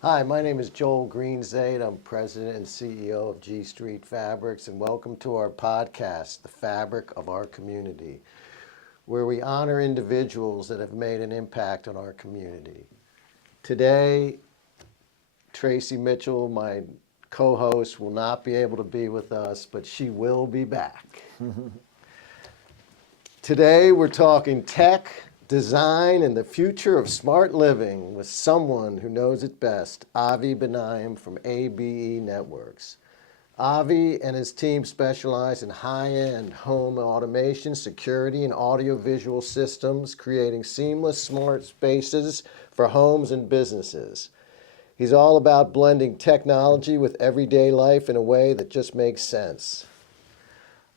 Hi, my name is Joel Greenzaid. I'm president and CEO of G Street Fabrics, and welcome to our podcast, The Fabric of Our Community, where we honor individuals that have made an impact on our community. Today, Tracy Mitchell, my co-host, will not be able to be with us, but she will be back. Today, we're talking tech, design, and the future of smart living with someone who knows it best, Avi Benaim from A.B.E. Networks. Avi and his team specialize in high-end home automation, security, and audiovisual systems, creating seamless smart spaces for homes and businesses. He's all about blending technology with everyday life in a way that just makes sense.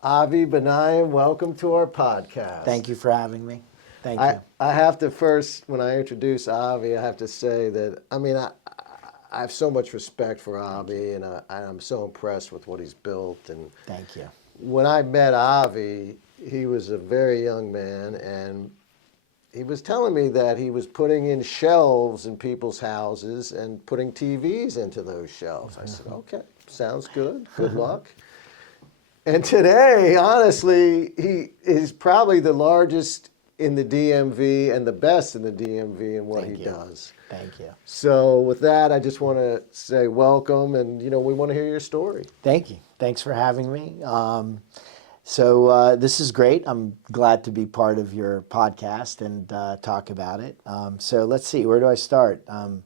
Avi Benaim, welcome to our podcast. Thank you for having me. Thank you. I have to first, when I introduce Avi, I have to say that, I have so much respect for Avi, and I'm so impressed with what he's built. And Thank you. when I met Avi, he was a very young man, and he was telling me that he was putting in shelves in people's houses and putting TVs into those shelves. I said, okay, sounds good. Good luck. And today, honestly, he is probably the largest in the DMV and the best in the DMV in what he does. Thank you. So with that, I just want to say welcome, and we want to hear your story. Thank you. Thanks for having me. This is great. I'm glad to be part of your podcast and talk about it. So let's see, where do I start? Do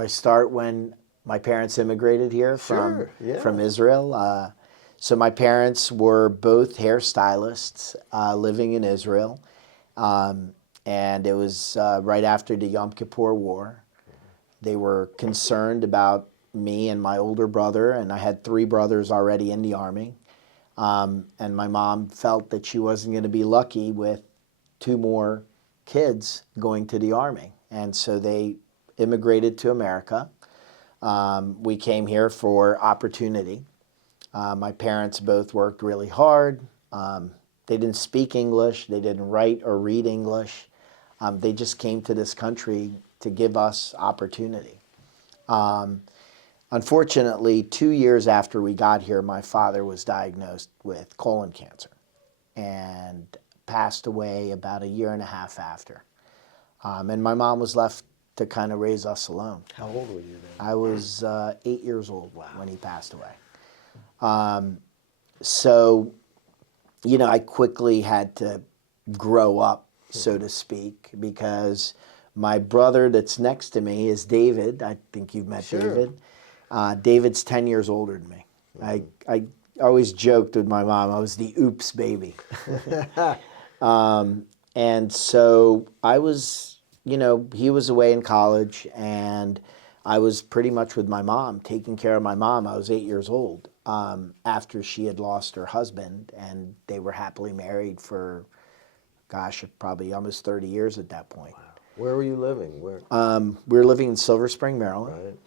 I start when my parents immigrated here from Israel? So my parents were both hairstylists living in Israel. And it was right after the Yom Kippur War. They were concerned about me and my older brother, and I had 3 brothers already in the Army. And my mom felt that she wasn't going to be lucky with 2 more kids going to the Army. And so they immigrated to America. We came here for opportunity. My parents both worked really hard. They didn't speak English. They didn't write or read English. They just came to this country to give us opportunity. Unfortunately, 2 years after we got here, my father was diagnosed with colon cancer and passed away about 1.5 years after. And my mom was left to kind of raise us alone. How old were you then? I was 8 years old when he passed away. So I quickly had to grow up, so to speak, because my brother that's next to me is David. I think you've met David. David's 10 years older than me. I always joked with my mom, I was the oops baby. And so I was, he was away in college, and I was pretty much with my mom, taking care of my mom. I was 8 years old. After she had lost her husband, and they were happily married for, probably almost 30 years at that point. Wow. Where were you living? Where? We were living in Silver Spring, Maryland.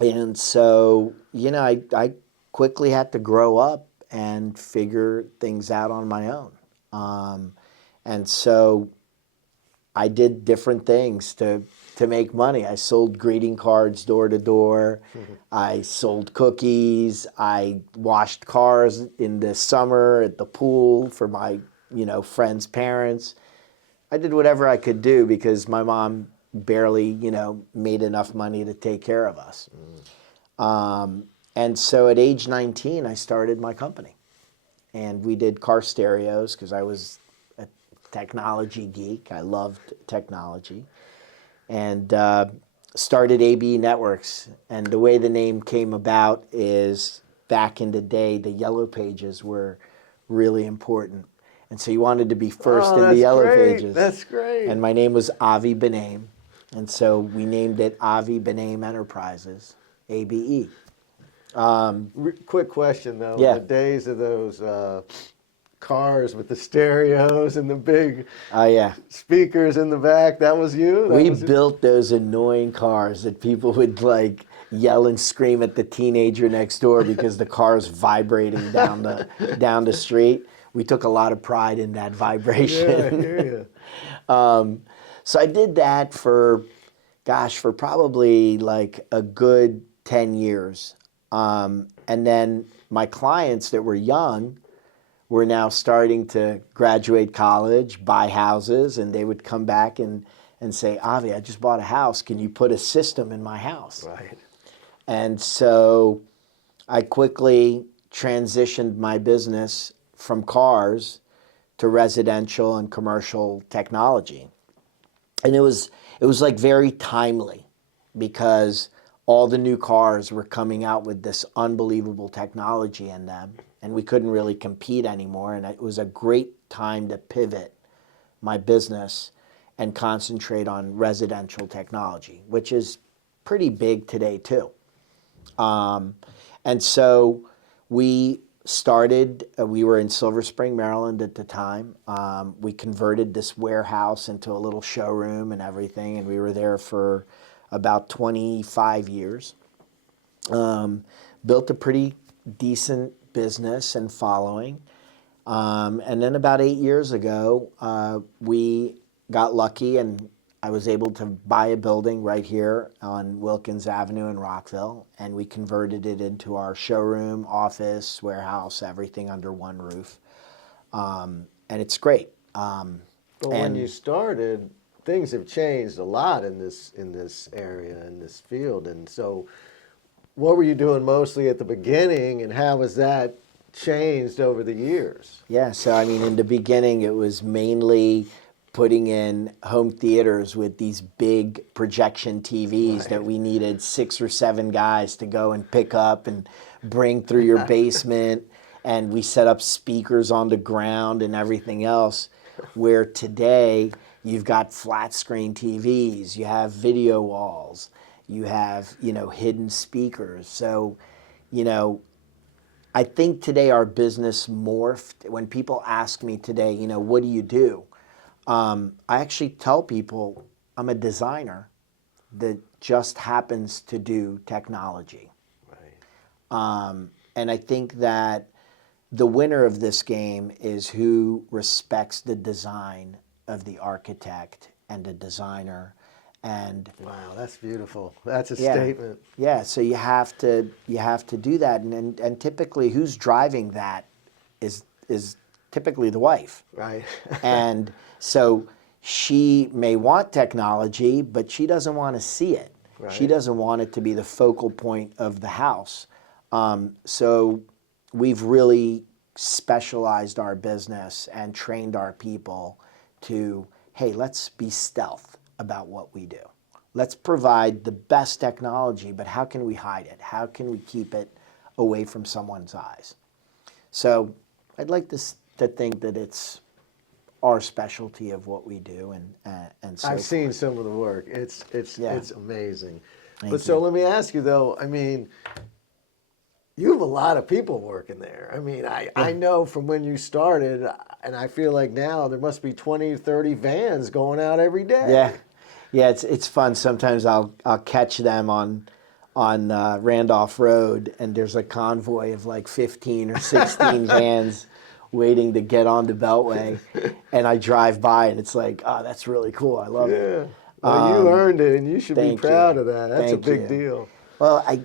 Right. And so, I quickly had to grow up and figure things out on my own. And so I did different things to make money. I sold greeting cards door to door. I sold cookies. I washed cars in the summer at the pool for my, friends' parents. I did whatever I could do because my mom barely, made enough money to take care of us. And so at age 19, I started my company. And we did car stereos because I was a technology geek. I loved technology. And started A.B.E. Networks. And the way the name came about is back in the day, the yellow pages were really important. And so you wanted to be first in the yellow pages. That's great. And my name was Avi Benaim. And so we named it Avi Benaim Enterprises, A.B.E. Quick question, though. Yeah. The days of those cars with the stereos and the big speakers in the back, that was you? We built those annoying cars that people would yell and scream at the teenager next door because the car's vibrating down the street. We took a lot of pride in that vibration. Yeah, I hear you. So I did that for gosh, for probably like a good 10 years. And then my clients that were young were now starting to graduate college, buy houses, and they would come back and say, Avi, I just bought a house. Can you put a system in my house? Right. And so I quickly transitioned my business from cars to residential and commercial technology. And it was like very timely because all the new cars were coming out with this unbelievable technology in them, and we couldn't really compete anymore. And it was a great time to pivot my business and concentrate on residential technology, which is pretty big today too. And so we started, we were in Silver Spring, Maryland at the time. We converted this warehouse into a little showroom and everything, and we were there for about 25 years. Built a pretty decent business and following. And then about 8 years ago, we got lucky and I was able to buy a building right here on Wilkins Avenue in Rockville, and we converted it into our showroom, office, warehouse, everything under one roof. And it's great. But when you started, things have changed a lot in this area, in this field. And so what were you doing mostly at the beginning, and how has that changed over the years? Yeah, so I mean, in the beginning, it was mainly putting in home theaters with these big projection TVs that we needed 6 or 7 guys to go and pick up and bring through your basement. And we set up speakers on the ground and everything else, where today you've got flat screen TVs, you have video walls, you have, hidden speakers. So, I think today our business morphed. When people ask me today, what do you do? I actually tell people I'm a designer that just happens to do technology. Right. And I think that the winner of this game is who respects the design of the architect and the designer. And wow, that's beautiful. That's a statement. Yeah, so you have to do that, and typically who's driving that is typically the wife. Right. And so she may want technology, but she doesn't want to see it. Right. She doesn't want it to be the focal point of the house. So we've really specialized our business and trained our people to, hey, let's be stealth about what we do. Let's provide the best technology, but how can we hide it? How can we keep it away from someone's eyes? So I'd like to think that it's our specialty of what we do, and so I've seen some of the work. It's amazing. Thank So you. let me ask you though, I mean, you have a lot of people working there. I mean, I know from when you started, and I feel like now there must be 20, 30 vans going out every day. Yeah, it's fun. Sometimes I'll catch them on Randolph Road, and there's a convoy of like 15 or 16 vans waiting to get on the Beltway, and I drive by, and it's like, oh, that's really cool. I love it. Well, you earned it, and you should be Thank proud you. of that. That's Thank a big you. deal. Well, I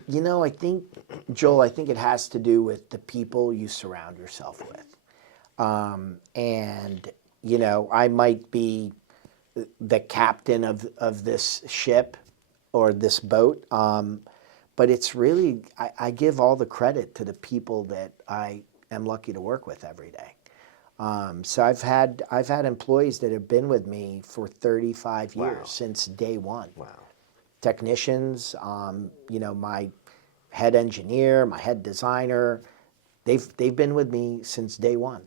think, Joel, I think it has to do with the people you surround yourself with. And, I might be the captain of this ship or this boat, but it's really, I give all the credit to the people that I am lucky to work with every day. So I've had employees that have been with me for 35 years, since day one. Wow. Technicians, my head engineer, my head designer, they've been with me since day one.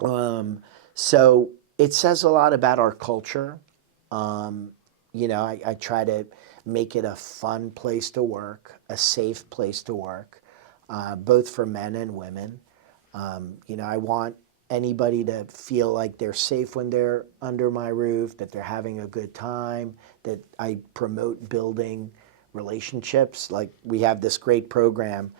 Wow. So it says a lot about our culture. I try to make it a fun place to work, a safe place to work, both for men and women. I want anybody to feel like they're safe when they're under my roof, that they're having a good time, that I promote building relationships. Like we have this great program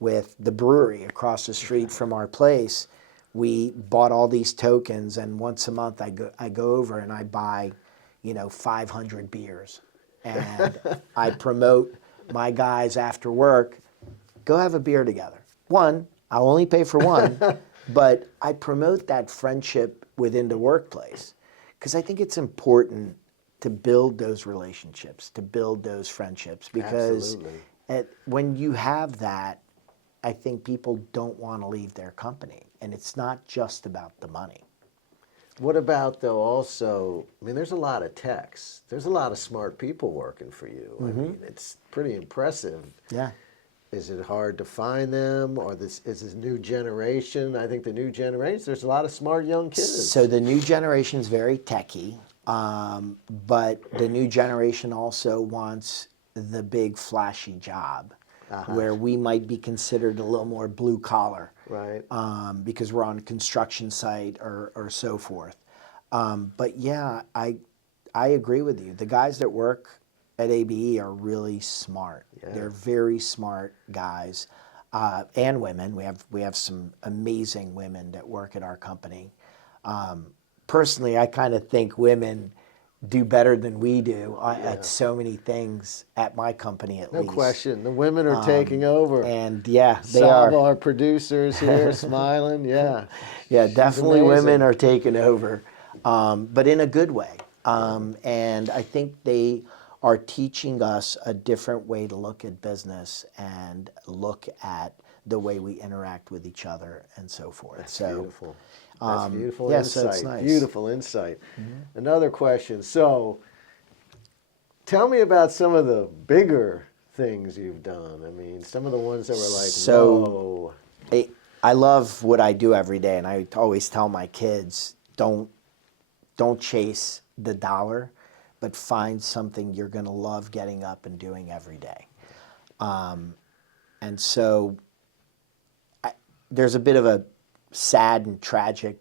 with the brewery across the street from our place. We bought all these tokens, and once a month I go over and I buy, 500 beers. and I promote my guys after work, go have a beer together. One, I'll only pay for one, but I promote that friendship within the workplace because I think it's important to build those relationships, to build those friendships, because when you have that, I think people don't want to leave their company, and it's not just about the money. What about, though, also, I mean, there's a lot of techs. There's a lot of smart people working for you. I mean, it's pretty impressive. Yeah. Is it hard to find them, or is this new generation? I think the new generation, there's a lot of smart young kids. So the new generation is very techy, but the new generation also wants the big flashy job, where we might be considered a little more blue collar, right? Because we're on a construction site or so forth. But yeah, I agree with you. The guys that work at A.B.E. are really smart. Yeah. They're very smart guys, and women. We have some amazing women that work at our company. Personally, I kind of think women do better than we do at so many things at my company, at least. No question. The women are taking over. And yeah, they Sab, are. our producers here, smiling. Yeah. Yeah, definitely women are taking over, but in a good way. And I think they are teaching us a different way to look at business and look at the way we interact with each other and so forth. That's beautiful. That's beautiful yeah, insight. so it's nice. Beautiful insight. Another question. So, tell me about some of the bigger things you've done. I mean, some of the ones that were like, whoa. I love what I do every day, and I always tell my kids, don't chase the dollar, but find something you're going to love getting up and doing every day. And so there's a bit of a sad and tragic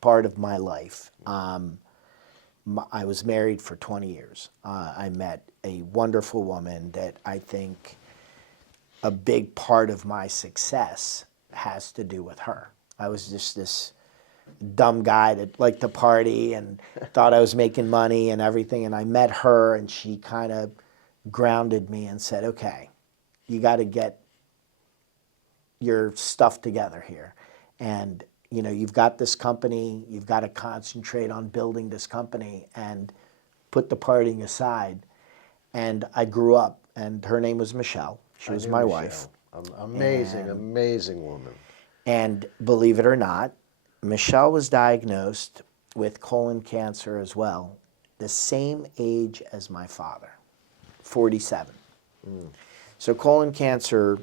part of my life. I was married for 20 years. I met a wonderful woman that I think a big part of my success has to do with her. I was just this dumb guy that liked to party and thought I was making money and everything. And I met her, and she kind of grounded me and said, okay, you got to get your stuff together here. And, you know, you've got this company, you've got to concentrate on building this company and put the partying aside. And I grew up, and her name was Michelle. She was my wife. Amazing, amazing woman. And believe it or not, Michelle was diagnosed with colon cancer as well, the same age as my father, 47. So colon cancer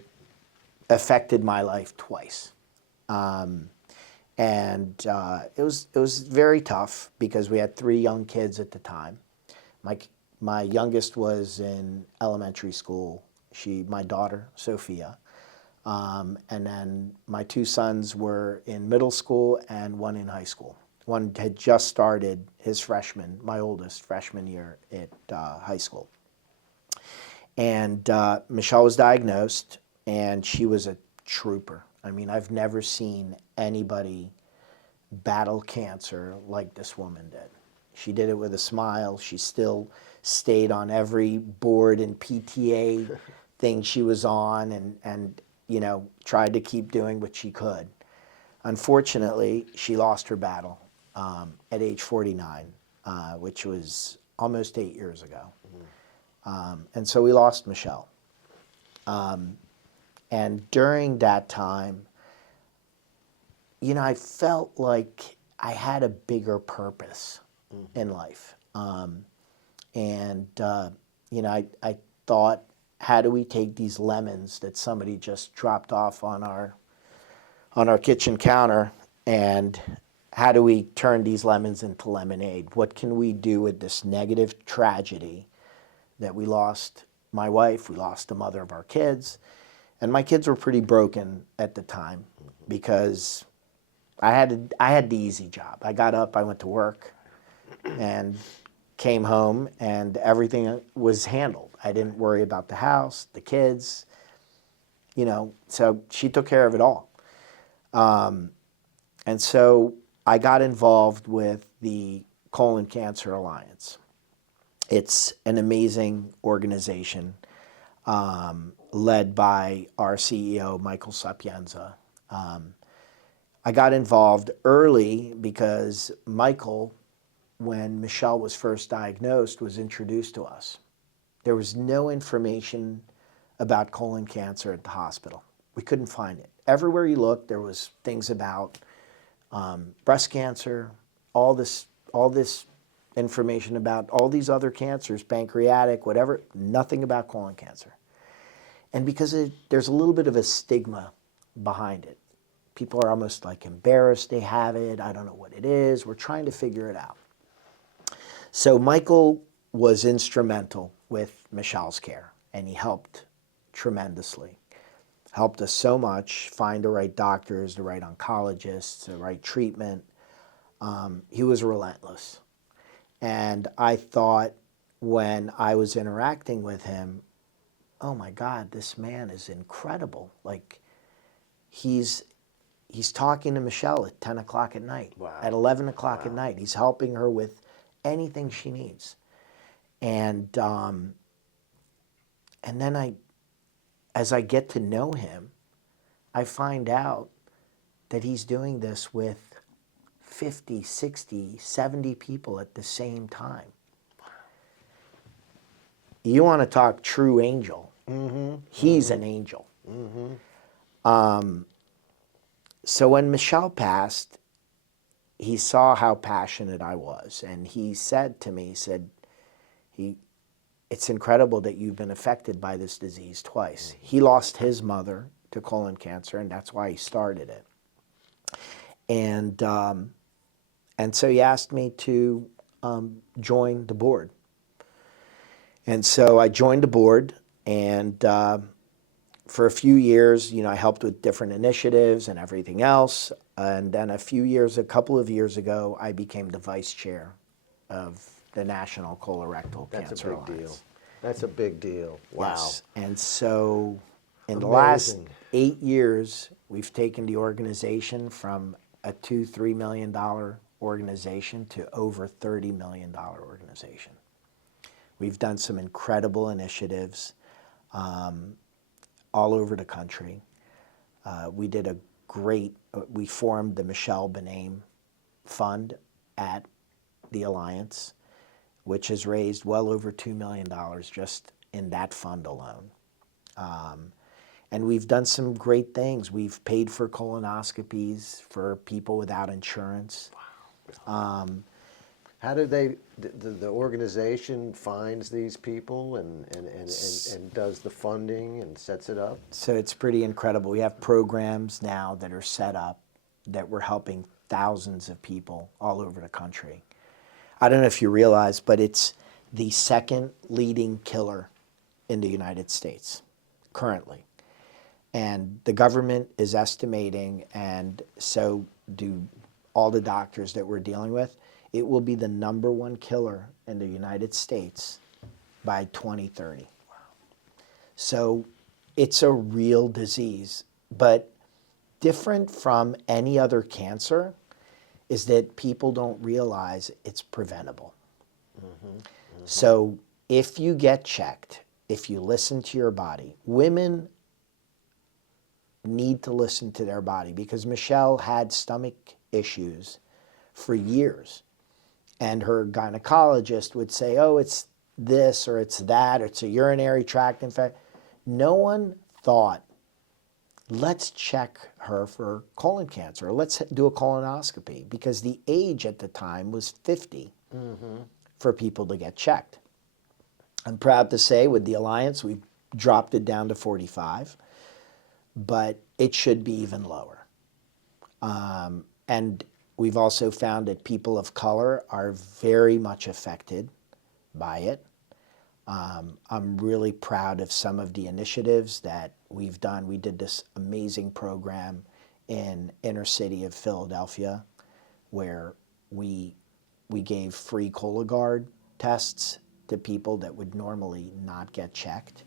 affected my life twice. And it was very tough because we had 3 young kids at the time. My youngest was in elementary school. My daughter, Sophia. And then my 2 sons were in middle school and one in high school. One had just started his my oldest freshman year at high school. And Michelle was diagnosed, and she was a trooper. I mean, I've never seen anybody battle cancer like this woman did. She did it with a smile. She still stayed on every board and PTA thing she was on, and you know, tried to keep doing what she could. Unfortunately, she lost her battle at age 49, which was almost 8 years ago. And so we lost Michelle. And during that time, you know, I felt like I had a bigger purpose in life. You know, I thought, how do we take these lemons that somebody just dropped off on our kitchen counter, and how do we turn these lemons into lemonade? What can we do with this negative tragedy that we lost my wife, we lost the mother of our kids, and my kids were pretty broken at the time because I had the easy job. I got up, I went to work, and came home, and everything was handled. I didn't worry about the house, the kids, you know, so she took care of it all. And so I got involved with the Colon Cancer Alliance. It's an amazing organization led by our CEO, Michael Sapienza. I got involved early because Michael, when Michelle was first diagnosed, was introduced to us. There was no information about colon cancer at the hospital. We couldn't find it. Everywhere you looked, there was things about breast cancer, all this information about all these other cancers, pancreatic, whatever, nothing about colon cancer. And because there's a little bit of a stigma behind it. People are almost like embarrassed they have it. I don't know what it is. We're trying to figure it out. So Michael was instrumental with Michelle's care, and he helped tremendously. Helped us so much find the right doctors, the right oncologists, the right treatment. He was relentless. And I thought when I was interacting with him, oh my God, this man is incredible. Like he's talking to Michelle at 10 o'clock at night, at 11 o'clock at night. He's helping her with anything she needs. And then as I get to know him, I find out that he's doing this with 50, 60, 70 people at the same time. You want to talk true angel. He's an angel. So when Michelle passed, he saw how passionate I was. And he said to me, it's incredible that you've been affected by this disease twice. He lost his mother to colon cancer, and that's why he started it. And so he asked me to join the board. And so I joined the board, and for a few years, I helped with different initiatives and everything else. And then a couple of years ago, I became the vice chair of the National Colorectal Cancer Alliance. That's a big deal. That's a big deal. Wow. Yes. And so in the last 8 years, we've taken the organization from a $2-3 million organization to over $30 million organization. We've done some incredible initiatives all over the country. We formed the A.B.E Benaim Fund at the Alliance, which has raised well over $2 million just in that fund alone. And we've done some great things. We've paid for colonoscopies for people without insurance. Wow. How do the organization finds these people and does the funding and sets it up? So it's pretty incredible. We have programs now that are set up that we're helping thousands of people all over the country. I don't know if you realize, but it's the second leading killer in the United States currently. And the government is estimating, and so do all the doctors that we're dealing with, it will be the #1 killer in the United States by 2030. Wow. So it's a real disease, but different from any other cancer is that people don't realize it's preventable. So if you get checked, if you listen to your body, women need to listen to their body because Michelle had stomach issues for years. And her gynecologist would say, oh, it's this or it's that, or it's a urinary tract infection. No one thought, let's check her for colon cancer, or let's do a colonoscopy, because the age at the time was 50 for people to get checked. I'm proud to say with the Alliance, we've dropped it down to 45, but it should be even lower. And we've also found that people of color are very much affected by it. I'm really proud of some of the initiatives that we've done. We did this amazing program in inner city of Philadelphia where we gave free Cologuard tests to people that would normally not get checked.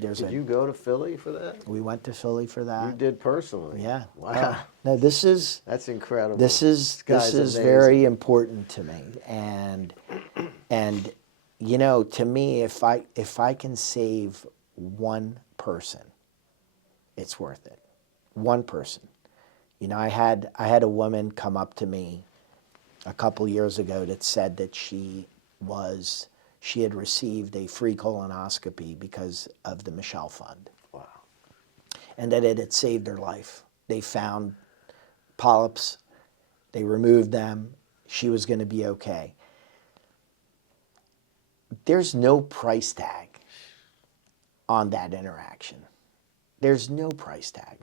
Did you go to Philly for that? We went to Philly for that. You did personally? Yeah. Wow. No, that's incredible. This is very important to me, and And, you know, to me, if I can save one person, it's worth it. One person. You know, I had a woman come up to me a couple years ago that said that she had received a free colonoscopy because of the Michelle Fund. Wow. And that it had saved her life. They found polyps, they removed them, she was going to be okay. There's no price tag on that interaction. There's no price tag.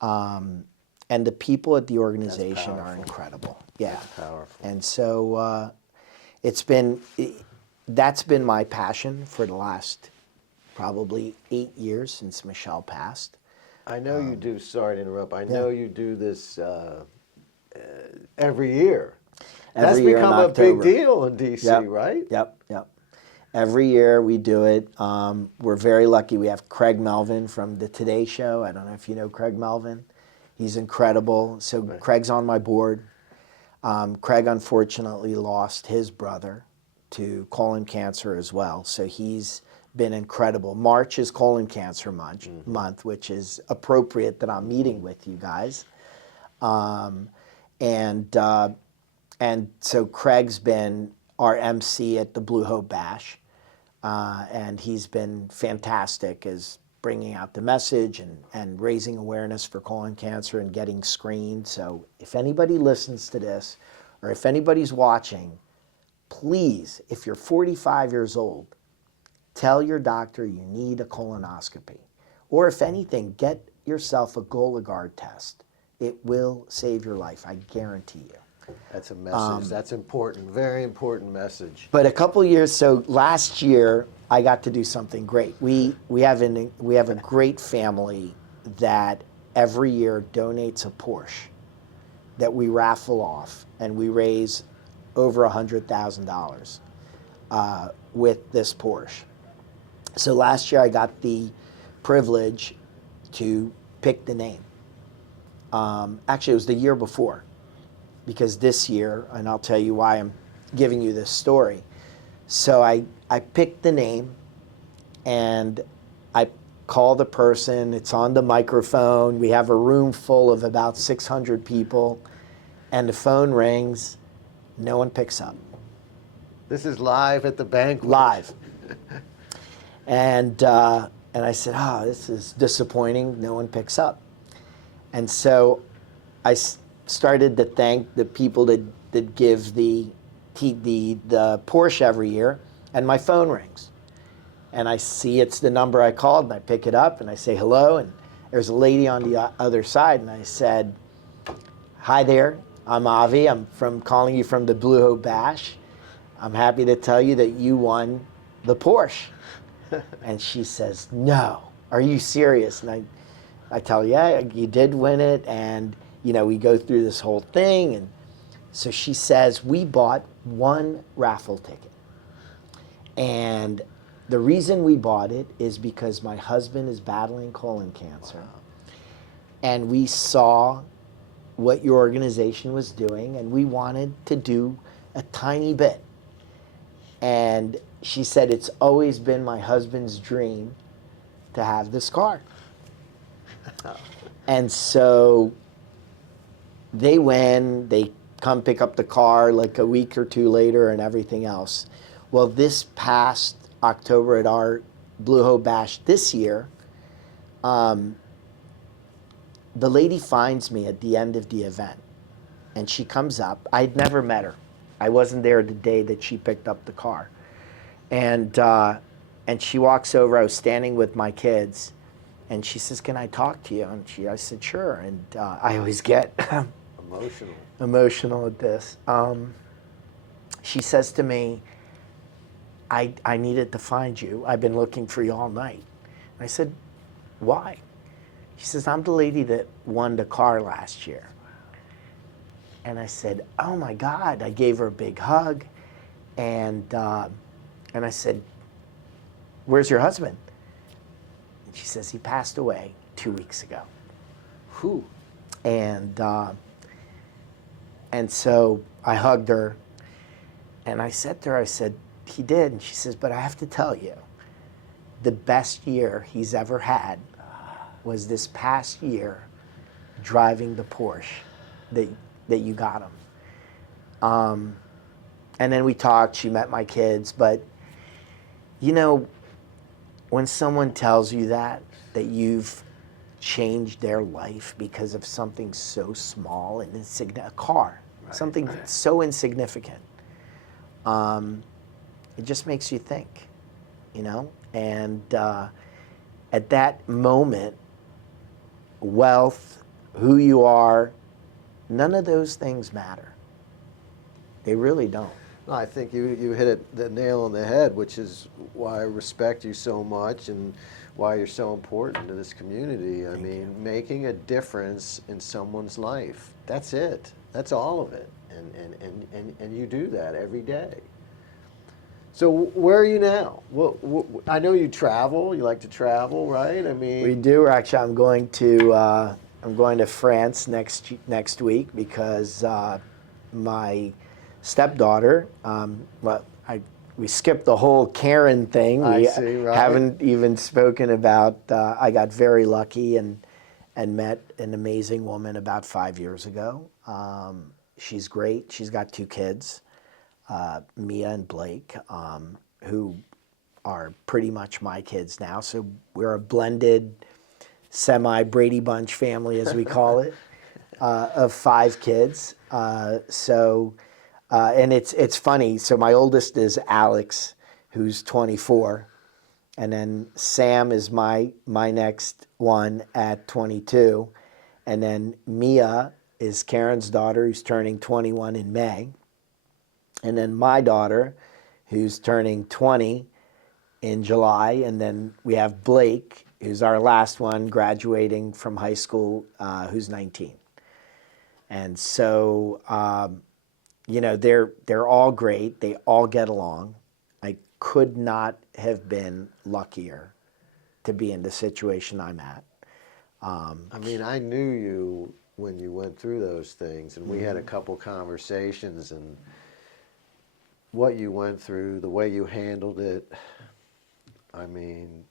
And the people at the organization are incredible. Yeah. That's powerful. And so that's been my passion for the last probably 8 years since Michelle passed. I know you do, sorry to interrupt, I know you do this every year. That's Every year in become a big October. deal in D.C., Yep. right? Yep. Every year we do it. We're very lucky. We have Craig Melvin from the Today Show. I don't know if you know Craig Melvin. He's incredible. So Craig's on my board. Craig unfortunately lost his brother to colon cancer as well. So he's been incredible. March is colon cancer month, which is appropriate that I'm meeting with you guys. And so Craig's been our MC at the Blue Hope Bash. And he's been fantastic as bringing out the message and raising awareness for colon cancer and getting screened. So if anybody listens to this or if anybody's watching, please, if you're 45 years old, tell your doctor you need a colonoscopy. Or if anything, get yourself a Cologuard test. It will save your life, I guarantee you. That's a message. That's important. Very important message. But a couple years, so last year I got to do something great. We have a great family that every year donates a Porsche that we raffle off, and we raise over $100,000 with this Porsche. So last year I got the privilege to pick the name. Actually, it was the year before. Because this year, and I'll tell you why I'm giving you this story. So I picked the name, and I call the person. It's on the microphone. We have a room full of about 600 people, and the phone rings. No one picks up. This is live at the banquet. Live. And I said, this is disappointing. No one picks up. And so I started to thank the people that give the Porsche every year, and my phone rings. And I see it's the number I called, and I pick it up, and I say hello, and there's a lady on the other side, and I said, hi there, I'm Avi, I'm calling you from the Blue Hope Bash. I'm happy to tell you that you won the Porsche. And she says, no, are you serious? And I tell her, yeah, you did win it, and you know, we go through this whole thing, and so she says, we bought one raffle ticket. And the reason we bought it is because my husband is battling colon cancer. Wow. And we saw what your organization was doing, and we wanted to do a tiny bit. And she said, it's always been my husband's dream to have this car. And so they win, they come pick up the car like a week or two later and everything else. Well, this past October at our Blue Hope Bash this year, the lady finds me at the end of the event, and she comes up. I'd never met her. I wasn't there the day that she picked up the car. And she walks over. I was standing with my kids, and she says, can I talk to you? And I said, sure. And I always get emotional at this. She says to me, I needed to find you. I've been looking for you all night. And I said, why? She says, I'm the lady that won the car last year. And I said, oh my God. I gave her a big hug. And I said, where's your husband? And she says, he passed away 2 weeks ago. Whew. And so I hugged her, And I said to her, I said, he did. And she says, but I have to tell you, the best year he's ever had was this past year driving the Porsche that you got him. And then we talked, she met my kids, but you know, when someone tells you that you've changed their life because of something so small and insignificant, a car, right, something so insignificant, it just makes you think, you know? And at that moment, wealth, who you are, none of those things matter. They really don't. No, I think you hit the nail on the head, which is why I respect you so much and why you're so important to this community. I mean, making a difference in someone's life. That's it. That's all of it. And you do that every day. So where are you now? I know you travel. You like to travel, right? I mean, we do. Actually, I'm going to France next week because my stepdaughter. We skipped the whole Karen thing. I see, right. Haven't even spoken about. I got very lucky and met an amazing woman about 5 years ago. She's great. She's got 2 kids, Mia and Blake, who are pretty much my kids now. So we're a blended, semi-Brady Bunch family, as we call it, of 5 kids. And it's funny. So my oldest is Alex, who's 24, and then Sam is my next one at 22, and then Mia is Karen's daughter, who's turning 21 in May, and then my daughter, who's turning 20 in July, and then we have Blake, who's our last one, graduating from high school, who's 19. And so, you know, they're all great. They all get along. I could not have been luckier to be in the situation I'm at. I mean, I knew you when you went through those things, and we had a couple conversations, and what you went through, the way you handled it. I mean,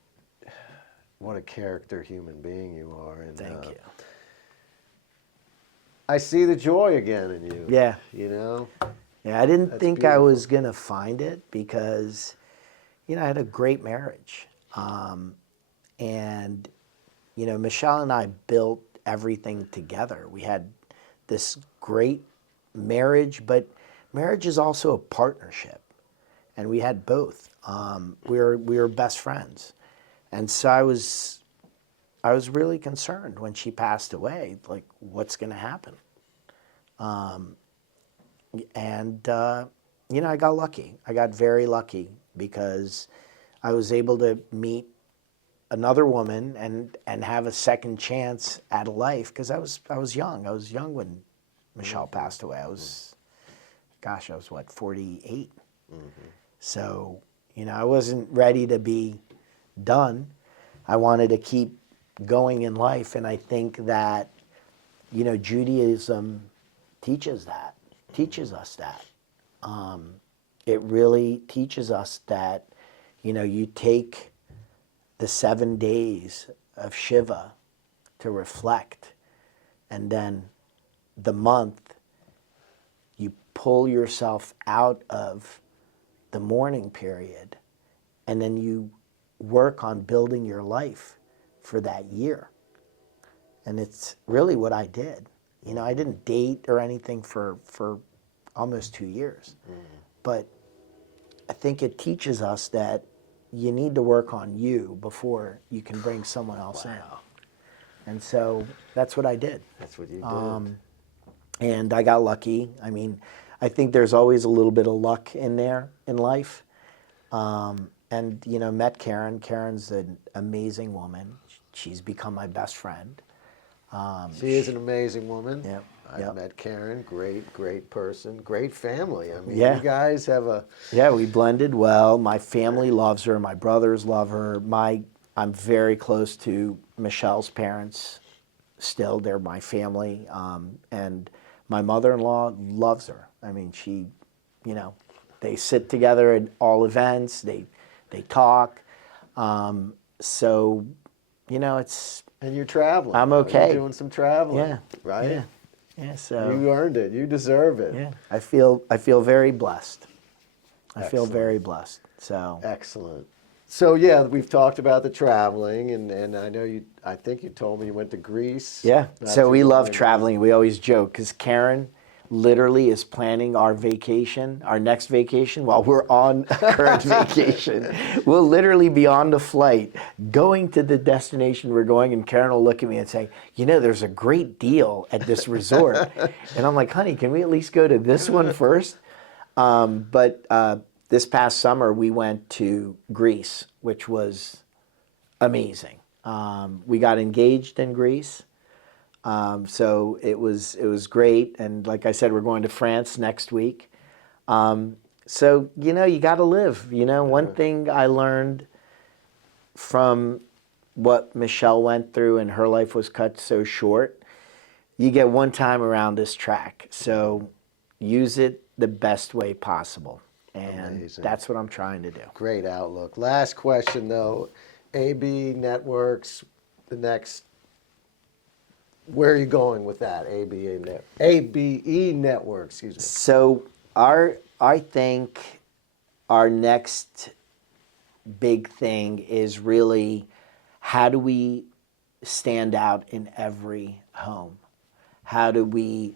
what a character human being you are. And, Thank you. I see the joy again in you. Yeah. You know? Yeah, I didn't That's think beautiful. I was going to find it because, you know, I had a great marriage. And, you know, Michelle and I built everything together. We had this great marriage, but marriage is also a partnership. And we had both. We were best friends. And so I was really concerned when she passed away, like, what's going to happen? You know, I got lucky. I got very lucky because I was able to meet another woman and have a second chance at a life because I was young. I was young when Michelle passed away. I was what, 48? So, you know, I wasn't ready to be done. I wanted to keep going in life, and I think that, you know, Judaism teaches us that. It really teaches us that, you know, you take the 7 days of Shiva to reflect, and then the month you pull yourself out of the mourning period, and then you work on building your life for that year. And it's really what I did. You know, I didn't date or anything for almost 2 years. But I think it teaches us that you need to work on you before you can bring someone else in. And so that's what I did. That's what you did. And I got lucky. I mean, I think there's always a little bit of luck in there in life. And, you know, met Karen. Karen's an amazing woman. She's become my best friend. She is an amazing woman. Yep. I've met Karen. Great person. Great family. I mean, Yeah. you guys have a... Yeah, we blended well. My family loves her. My brothers love her. I'm very close to Michelle's parents still. They're my family. And my mother-in-law loves her. I mean, she, you know, They sit together at all events. They talk. So, you know, it's. And you're traveling. I'm okay. You're doing some traveling. Yeah. Right? Yeah. Yeah. So. You earned it. You deserve it. Yeah. I feel very blessed. I feel Excellent. very blessed. So. Excellent. So yeah, we've talked about the traveling, and I know I think you told me you went to Greece. Yeah. not So too we long love ago. traveling. We always joke because Karen literally is planning our vacation, our next vacation, while we're on a current vacation. We'll literally be on the flight going to the destination we're going, and Karen will look at me and say, you know, there's a great deal at this resort. And I'm like, honey, can we at least go to this one first? But this past summer, we went to Greece, which was amazing. We got engaged in Greece. So it was great, and like I said, we're going to France next week. So you know, you got to live. You know, one thing I learned from what Michelle went through, and her life was cut so short. You get one time around this track, so use it the best way possible, and Amazing. that's what I'm trying to do. Great outlook. Last question though, A.B.E. Networks, the next. Where are you going with that, A.B.E. Network, excuse me. So I think our next big thing is really how do we stand out in every home? How do we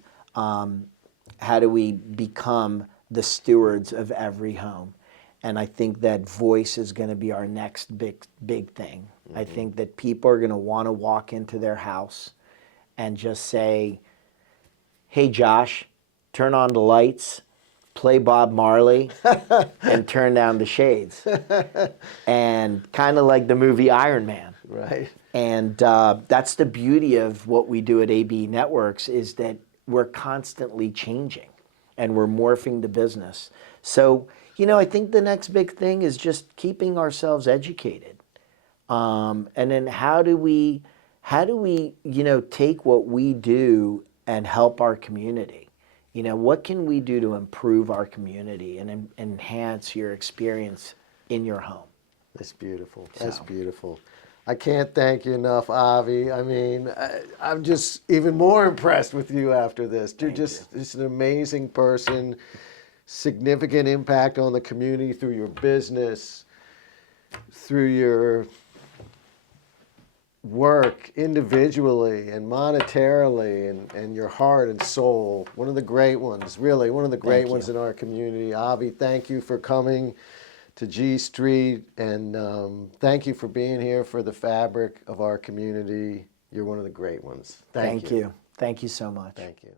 become the stewards of every home? And I think that voice is going to be our next big thing. Mm-hmm. I think that people are going to want to walk into their house and just say, hey, Josh, turn on the lights, play Bob Marley, and turn down the shades. And kind of like the movie Iron Man. Right. And that's the beauty of what we do at A.B.E. Networks is that we're constantly changing and we're morphing the business. So, you know, I think the next big thing is just keeping ourselves educated. And then how do we, you know, take what we do and help our community? You know, what can we do to improve our community and enhance your experience in your home? That's beautiful. That's beautiful. I can't thank you enough, Avi. I mean, I'm just even more impressed with you after this. You're just an amazing person, significant impact on the community through your business, through your work individually and monetarily, and your heart and soul. One of the great ones, really, one of the great ones in our community. Avi, thank you for coming to G Street, and thank you for being here for the fabric of our community. You're one of the great ones. Thank you. Thank you so much. Thank you.